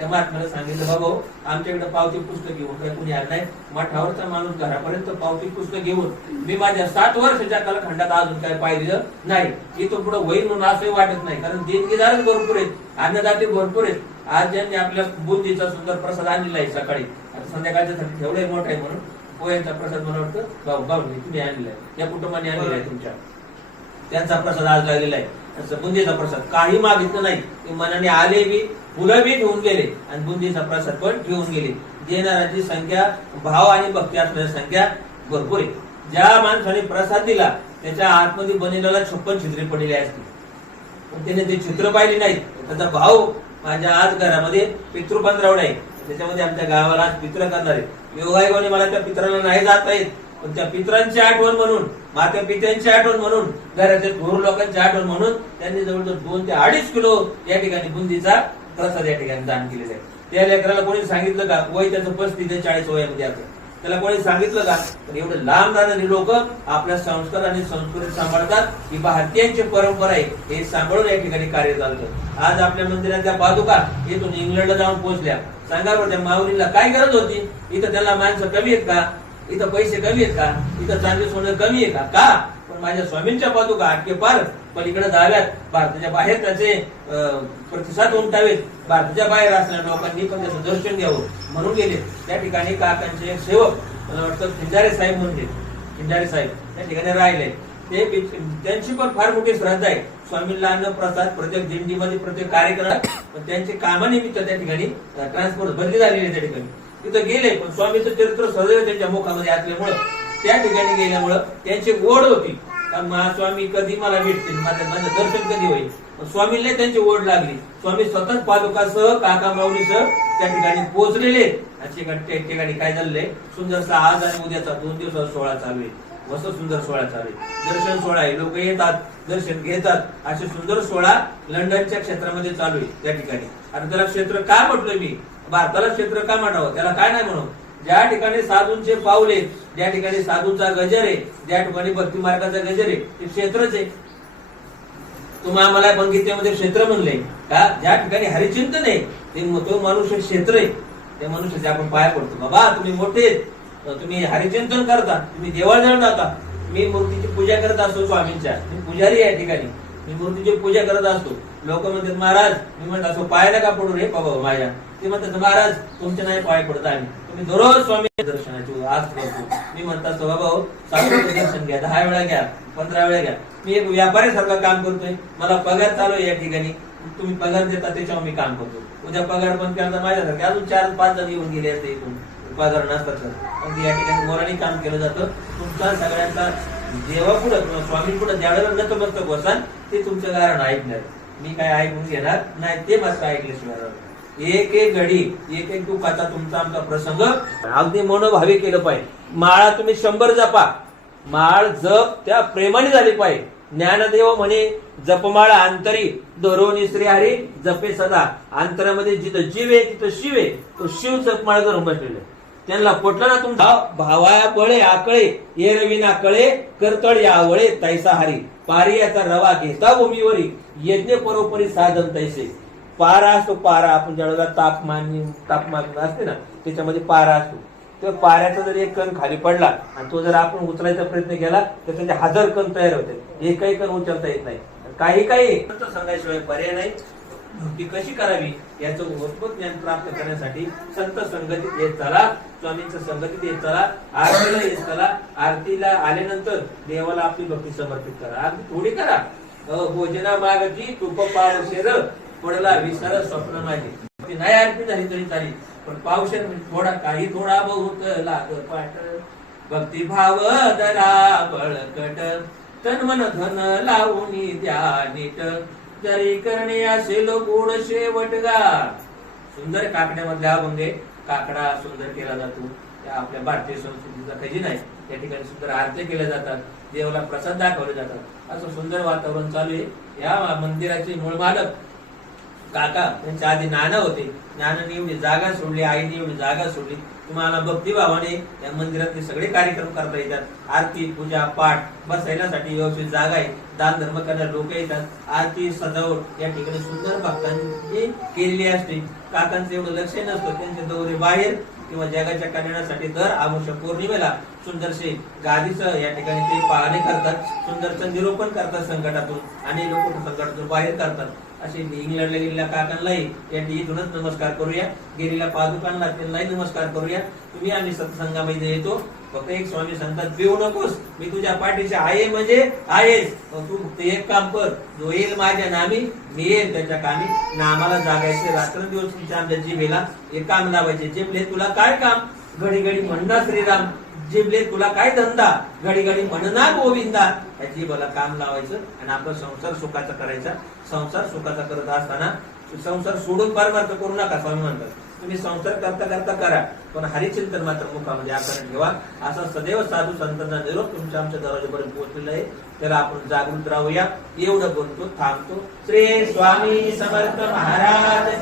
त्या महात्म्याला सांगितलं बाबा आमच्याकडे पावती पुस्तक घेऊन काय कुणी आलं नाही? मठावरचा माणूस घरापर्यंत पावती पुस्तक घेऊन मी माझ्या सात वर्षाच्या कालखंडात अजून काय पाहिलं नाही. इथून पुढे होईल म्हणून असंही वाटत नाही कारण देणगीदारच भरपूर आहेत अन्नदाते भरपूर आहेत. आज ज्यांनी आपल्या बुंदीचा सुंदर प्रसाद आणलेला आहे सकाळी आता संध्याकाळच्या साठी ठेवलंय मोठा आहे म्हणून पोह्यांचा प्रसाद मला वाटतं भाऊ भाऊ तुम्ही आणलेला आहे. या कुटुंबाने आणलेला आहे तुमच्या. त्यांचा प्रसाद आज लागलेला आहे. तसं बुंदीचा प्रसाद. काही मागितलं नाही. ते मनाने आले बी फुलं बी ठेवून गेले आणि बुंदीचा प्रसाद पण ठेवून गेले. देणाऱ्याची संख्या भाव आणि भक्ती असणाऱ्या संख्या भरपूर आहे. ज्या माणसाने प्रसाद दिला त्याच्या आतमध्ये बनेलेला छप्पन छिद्रे पडलेली असते पण त्याने ते चित्र पाहिले नाही त्याचा भाव माझ्या आज घरामध्ये पितृपंधरावड आहे. त्याच्यामध्ये आमच्या गावाला आज पित्र करणार आहे योगायोगाने मला त्या पित्राला नाही जाता येत. पण त्या पित्रांची आठवण म्हणून माता पित्यांची आठवण म्हणून घराच्या थोर लोकांची आठवण म्हणून त्यांनी जवळजवळ दोन ते अडीच किलो या ठिकाणी बुंदीचा प्रसाद या ठिकाणी दान केलेला आहे. त्या लेकराला कोणी सांगितलं का वय त्याचं पस्तीस ते चाळीस वयामध्ये असं त्याला कोणी सांगितलं का तर एवढे लांब राहणारी लोक आपल्या संस्कार आणि संस्कृती सांभाळतात ही भारतीयांची परंपरा आहे हे सांभाळून या ठिकाणी कार्य चालतं. आज आपल्या मंदिरातल्या पादुका इथून इंग्लंडला जाऊन पोहोचल्या. सांगा बरं त्या माऊलीला काय गरज होती? इथं त्याला माणसं कमी आहेत का? इथं पैसे कमी आहेत का? इथं चांदी सोनं कमी आहे का? का? पण माझ्या स्वामींच्या पादुका आटके पार पलीकडे जाव्यात. भारताच्या बाहेर त्याचे प्रतिसाद उमटावेत. भारताच्या बाहेर असणाऱ्या लोकांनी पण त्याचं दर्शन घ्यावं म्हणून गेले. त्या ठिकाणी काकांचे एक सेवक मला वाटतं खिंजारे साहेब म्हणते खिंजारे साहेब त्या ठिकाणी राहिले. ते त्यांची पण फार मोठी श्रद्धा आहे. स्वामींना अन्न प्रसाद प्रत्येक दिंडीमध्ये प्रत्येक कार्यक्रमात पण त्यांचे कामानिमित्त त्या ठिकाणी ट्रान्सपोर्ट बंदी झालेली आहे त्या ठिकाणी. तिथं गेले पण स्वामीचं चरित्र सदैव त्यांच्या मुखामध्ये असल्यामुळं त्या ठिकाणी गेल्यामुळं त्यांची ओढ होती. महास्वामी कधी मला भेटतील? माझं माझं दर्शन कधी होईल? स्वामीला त्यांची ओढ लागली. स्वामी सतत पादुकासह काका माऊलीसह त्या ठिकाणी पोहोचलेले. ठिकाणी- त्या ठिकाणी काय झालंय? सुंदरसा आज आणि उद्याचा दोन दिवसाचा सोहळा चालू आहे. मस्त सुंदर सोहळा चालू आहे. दर्शन सोहळा आहे. लोक येतात दर्शन घेतात. असे सुंदर सोहळा लंडनच्या क्षेत्रामध्ये चालू आहे त्या ठिकाणी. आणि त्याला क्षेत्र का म्हटलं मी? भारताला क्षेत्र का म्हणावं? त्याला काय नाही म्हणून ज्या ठिकाणी साधूंचे पाऊल आहेत ज्या ठिकाणी साधूंचा गजर आहे ज्या ठिकाणी भक्ती मार्गाचा गजर आहे ते क्षेत्रच आहे. तुम्ही आम्हाला पण क्षेत्र म्हणले. का? ज्या ठिकाणी हरिचिंतन आहे ते तो मनुष्य क्षेत्र आहे. त्या मनुष्याचे आपण पाया पडतो. बाबा तुम्ही मोठे आहेत. तुम्ही हरिचिंतन करता. तुम्ही देवाळजवळ जाता. मी मूर्तीची पूजा करत असतो स्वामींच्या. मी पुजारी आहे या ठिकाणी. मी मूर्तीची पूजा करत असतो. लोक म्हणतात महाराज मी म्हणत असं पाय का पडू रे बाबा माझ्या. ते म्हणतात महाराज तुमचे नाही पाय पडत आम्ही. तुम्ही दररोज स्वामी दर्शनाची आज करतो मी म्हणतात बाबा हो, दर्शन घ्या दहा वेळा घ्या पंधरा वेळा घ्या. मी एक व्यापाऱ्यासारखं काम करतोय. मला पगार चालू आहे या ठिकाणी. तुम्ही पगार देता त्याच्यावर मी काम करतो. उद्या पगार बंद करता माझ्यासारखे अजून चार पाच जण येऊन गेले असते इथून. पगार नसतात तर. पण या ठिकाणी मोराने काम केलं जातं. तुमचा सगळ्यांचा देवा पुढं किंवा स्वामी पुढं ज्यावेळेला नतमस्तक बसाल ते तुमचं कारण ऐकणार. मी काय ऐकून घेणार नाही ते मात्र ऐकल्याशिवाय एक एक घडी एक एक दुःखाचा तुमचा आमचा प्रसंग अगदी मनोभावी केलं पाहिजे. माळा तुम्ही शंभर जपा. माळ जप त्या प्रेमाने झाली पाहिजे. ज्ञानदेव म्हणे जपमाळ अंतरी धरोनी श्री हरी जपे सदा. अंतरामध्ये जिथं जीव आहे तिथं शिव आहे तो शिव जपमाळ करून बसलेला आहे. त्यांना पटलं ना तुमचा? भावाया पळे आकळे ये रविना कळे करतळ या वळे तैसा हरी. पारियाचा रवा घेता भूमीवरी. यज्ञ परोपरी साधन तैसे. पारा असतो पारा. आपण ज्यावेळेला तापमान तापमान असते ना त्याच्यामध्ये पारा असतो. त्या पाऱ्याचा जर एक कण खाली पडला आणि तो जर आपण उचलायचा प्रयत्न केला तर त्याचे हजार कण तयार होते एकही कण उचलता येत नाही. काही काही. सांगायशिवाय पर्याय नाही. भक्ती कशी करावी याचं उत्पत ज्ञान प्राप्त करण्यासाठी संत संगतीत येत चला स्वामींचं संगतीत येत चला आरतीला येत चला. आरतीला आल्यानंतर देवाला आपली भक्ती समर्पित करा. अगदी थोडी करा. भोजना मागची तुप पाव शेर पडला विसर स्वप्न माझे ती नाही आरती झाली तरी चालेल. पण पावशेर म्हणजे थोडा काही थोडा बहुत लाग पाठ. भक्ती भाव दरा बळकट. तन मन धन लावून द्या नीट. जरी करणे असेल गोड शेवटगार सुंदर काकड्यामधल्या अभंग काकडा सुंदर केला जातो. त्या आपल्या भारतीय संस्कृतीचा खजिना आहे. त्या ठिकाणी सुंदर आरत्या केल्या जातात. देवाला प्रसाद दाखवले जातात. असं सुंदर वातावरण चालू आहे. या मंदिराचे मूळ मालक काका त्यांच्या आधी नाना होते. नानाने एवढी जागा सोडली आईने एवढी जागा सोडली. तुम्हाला भक्तिभावाने या मंदिरातले सगळे कार्यक्रम करता येतात. आरती पूजा पाठ बसायलासाठी व्यवस्थित जागा आहे. दान धर्म करणारे लोक येतात. आरती सजावट या ठिकाणी सुंदर भक्तांनी केलेली असते. काकांचं एवढं लक्ष नसतं. त्यांचे दौरे बाहेर किंवा जगाच्या कल्याणासाठी दर आमुष्य पौर्णिमेला सुंदरसे गादीचं या ठिकाणी ते पाहणे करतात. सुंदरचं निरोपण करतात संकटातून. आणि लोक संकटातून बाहेर करतात असे इंग्लंडला गेलेल्या काकांनाही या इथूनच नमस्कार करूया. गेलेल्या पादुकांना त्यांनाही नमस्कार करूया. तुम्ही आम्ही सत्संगामध्ये येतो. फक्त एक स्वामी सांगतात देऊ नकोस. मी तुझ्या पाठीचे आहे म्हणजे आहेस. तू फक्त एक काम कर. जो येईल माझ्या नामी मी येईल त्याच्या कामी. नामाला जागायचे रात्रंदिवस तुमच्या आमच्या जिभेला एक काम लावायचे. जिबले तुला काय काम? घडी घडी म्हणणार श्रीराम. जिबले तुला काय धंदा? घडी घडी म्हणणार गोविंदा. याची मला काम लावायचं आणि आपला संसार सुखाचा करायचा. संसार सुखाचा करत असताना संसार सोडून परमार्थ करू नका स्वामी म्हणतात. तुम्ही संसार करता करता करा. पण हरिचिंतन मात्र मुखामध्ये आकरण ठेवा. असा सदैव साधू संतांचा निरोप तुमच्या आमच्या दरवाजेपर्यंत पोहोचलेला आहे. त्याला आपण जागृत राहूया. एवढं बोलतो थांबतो. श्री स्वामी समर्थ महाराज